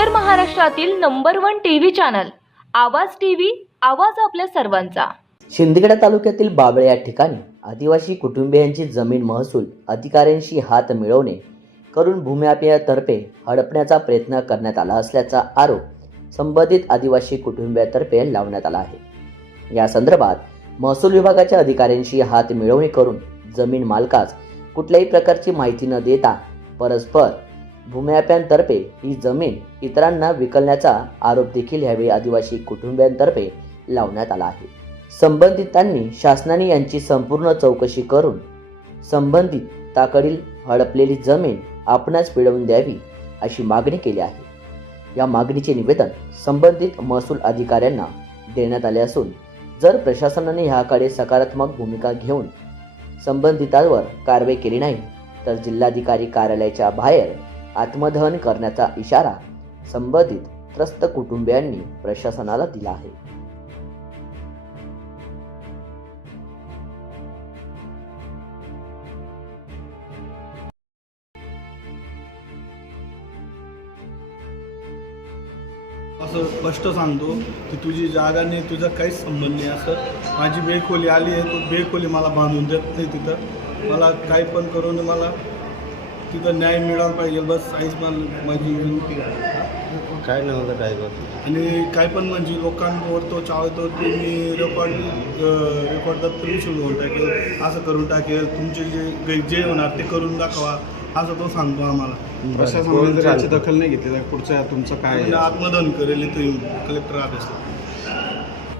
उत्तर महाराष्ट्रातील number one T V channel Awaaz T V Awaaz आपल्या सर्वांचा. शिंदखेडा तालुक्यातील बाबळे या ठिकाणी आदिवासी कुटुंबियांची जमीन महसूल अधिकाऱ्यांशी हात मिळवणे करून भूम्यापियातर्फे हडपण्याचा प्रयत्न करण्यात आला असल्याचा आरोप संबंधित आदिवासी कुटुंबियातर्फे लावण्यात आला आहे. या संदर्भात महसूल विभागाच्या अधिकाऱ्यांशी हात मिळवणी करून जमीन मालकास कुठल्याही प्रकारची माहिती न देता परस्पर भूम्याप्यांतर्फे ही जमीन इतरांना विकलण्याचा आरोप देखील यावेळी आदिवासी कुटुंबियांतर्फे लावण्यात आला आहे. संबंधितांनी शासनाने यांची संपूर्ण चौकशी करून संबंधित ताकडील हडपलेली जमीन आपणास मिळवून द्यावी अशी मागणी केली आहे. या मागणीचे निवेदन संबंधित महसूल अधिकाऱ्यांना देण्यात आले असून जर प्रशासनाने ह्याकडे सकारात्मक भूमिका घेऊन संबंधितांवर कारवाई केली नाही तर जिल्हाधिकारी कार्यालयाच्या बाहेर आत्मदहन करण्याचा इशारा संबंधित त्रस्त कुटुंबियांनी प्रशासनाला दिला आहे. असं स्पष्ट सांगतो की तुझी जागा नाही तुझा काहीच संबंध नाही असं. माझी बेखोली आली आहे तो बेखोली मला बांधून देत नाही तिथं. मला काही पण करून मला तिथं न्याय मिळाला पाहिजे बस आईच मला माझी विनंती आहे. काय नव्हतं काय करतो आणि काय पण म्हणजे लोकांवर तो चावतो की मी रेकॉर्ड रेकॉर्ड विषय होऊन टाकेल असं करून टाकेल तुमचे जे गे- जे होणार ते करून दाखवा असं तो सांगतो आम्हाला. प्रशासनाने जर याची दखल नाही घेतली तर पुढचं तुमचं काय? आत्मदहन करेल इथं येऊन कलेक्टर ऑफिसला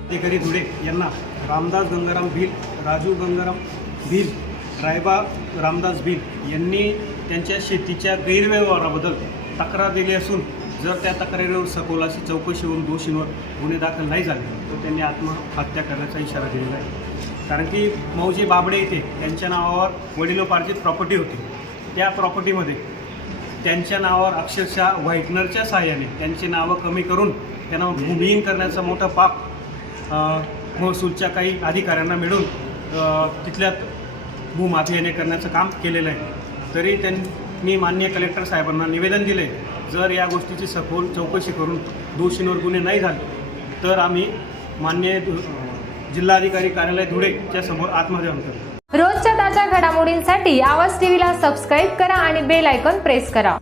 अधिकारी धुळे यांना रामदास गंगाराम भिल राजू गंगाराम भिल रायबा रामदास भिल यांनी त्यांच्या शेतीच्या गैरव्यवहाराबद्दल तक्रार दिली असून जर त्या तक्रारीवर सखोल अशी चौकशी होऊन दोषींवर गुन्हे दाखल नाही झाले तर त्यांनी आत्महत्या करण्याचा इशारा दिलेला आहे. कारण की मौजी बाबडे इथे त्यांच्या नावावर वडिलोपार्जित प्रॉपर्टी होती. त्या प्रॉपर्टीमध्ये त्यांच्या नावावर अक्षरशः व्हाईटनरच्या सहाय्याने त्यांची नावं कमी करून त्यांना भूमिहीन करण्याचा मोठा पाप महसूलच्या काही अधिकाऱ्यांना मिळून तिथल्या भूमाफियाने करण्याचं काम केलेलं आहे. तरी त्यांनी मान्य कलेक्टर साहेबांना निवेदन दिले जर या गोष्टीची सखोल चौकशी करून दोषींवर गुन्हे नाही झाले तर आम्ही मान्य जिल्हाधिकारी कार्यालय धुळेच्या समोर आत्महत्या करू. रोजच्या ताज्या घडामोडींसाठी आवाज टीव्हीला सबस्क्राईब करा आणि बेल आयकॉन प्रेस करा.